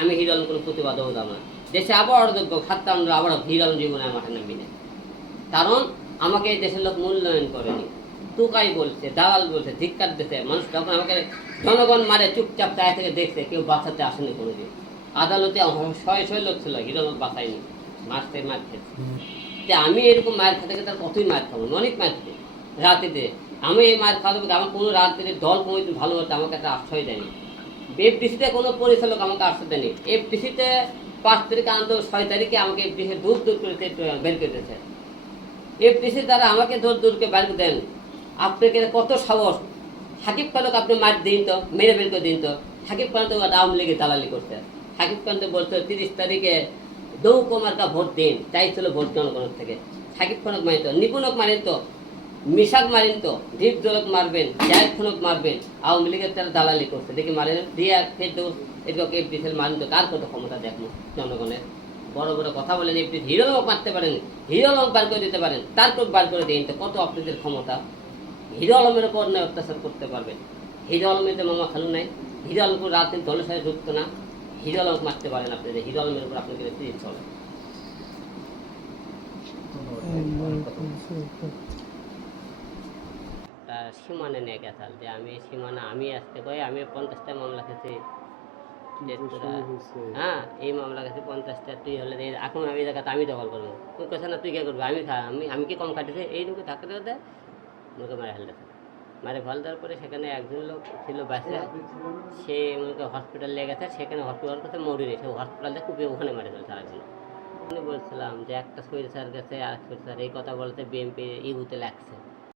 আমি হিরো আলম কোনো প্রতিবাদও হতাম না। দেশে আবার অযোগ্য খাতটা আমরা আবার হিরো আলম জীবনে মাঠে নামি না, কারণ আমাকে এই দেশের লোক মূল্যায়ন করেনি, টুকাই বলছে, দালাল বলছে, ধিক্কার দিতে। মানুষ যখন আমাকে জনগণ মারে চুপচাপ চায় থেকে দেখছে, কেউ বাঁচাতে আসেনি কোনোদিন। আদালতে শয়ে শয়ে লোক ছিল, হিরো আলম বাঁচায়নি, মারতে মার খেয়েছে। যে আমি এরকম মায়ের খেতে খেতে কতই মায়ের খাবো, অনেক মায়ের খেতে রাতেতে। আমি এই মায়ের খাওয়া দেবো, আমার কোনো রাতের দল কোনোদিন ভালো হতো আমাকে একটা আশ্রয় দেয়নি। এফডিসিতে কোনো পরিচালক আমাকে আশ্রয় দেয়নি। এফডিসিতে 5 তারিখে আনন্দ, 6 তারিখে আমাকে এফডিসি দূর দূর করে বের করে দিয়েছে। এফডিসি দ্বারা আমাকে দূর দূরকে বের করে দেন। আপনাকে কত সাহস, সাকিব খানকে আপনি মার দিন তো, মেরে বের করে দিন তো। সাকিব খান তো আওয়ামী লীগে দালালি করছে। সাকিব খান তো বলছে 30 তারিখে দৌকুমারকা ভোট দিন, চাইছিল ভোট জনগণের থেকে। সাকিব খানক মারিত, নিপুণক মারেন তো, মিশাক মারেন তো, দীপ জলক মারবেন, জায়দ খানক মারবেন। আওয়ামী লীগের তারা দালালি করছে, দেখি মারেন দিয়া ফেরদৌস এরকম এফডিসির মারেন তো। কার কত ক্ষমতা দেখবো জনগণের? বড় বড় কথা বলেন, এফডিসি হিরো আলম মারতে পারেন, হিরো আলম বার করে দিতে পারেন, তারপর বার করে দিন তো। কত আপনাদের ক্ষমতা? হিরো আলমের উপর নয় অত্যাচার করতে পারবেন? হিরো আলমের তো মামা খালু নাই, হিরো আলমপুর রাত দিন দলের সাথে যুক্ত না, হিরো আলম মারতে পারেন আপনাদের? হিরো আলমের উপর আপনাদের তিরিশ চলে। সীমানা নিয়ে গেছাল যে আমি সীমানা, আমি আসতে কই আমি 50টা মামলা খেয়েছি। হ্যাঁ, এই মামলা কাছে 50টা, তুই হলে এখন আমি জায়গাতে আমি দখল করবো। তুই কেছে না, তুই কে করবি? আমি আমি কি কম কাটিছে? এই লোকে ধাক্কা দেওয়া মুখে মারে ফেলতেছে। মারে ফেল দেওয়ার পরে সেখানে একজন লোক ছিল বাসে, সে মনে হসপিটাল নিয়ে গেছে, সেখানে হসপিটাল কাছে মরিনি, সে হসপিটালে কুপিয়ে ওখানে মারে ফেলছে আরেকজন। আমি বলছিলাম যে একটা শরীর স্যার গেছে, আর শরীর স্যার এই কথা বলতে বিএনপি ইগুতে লাগছে।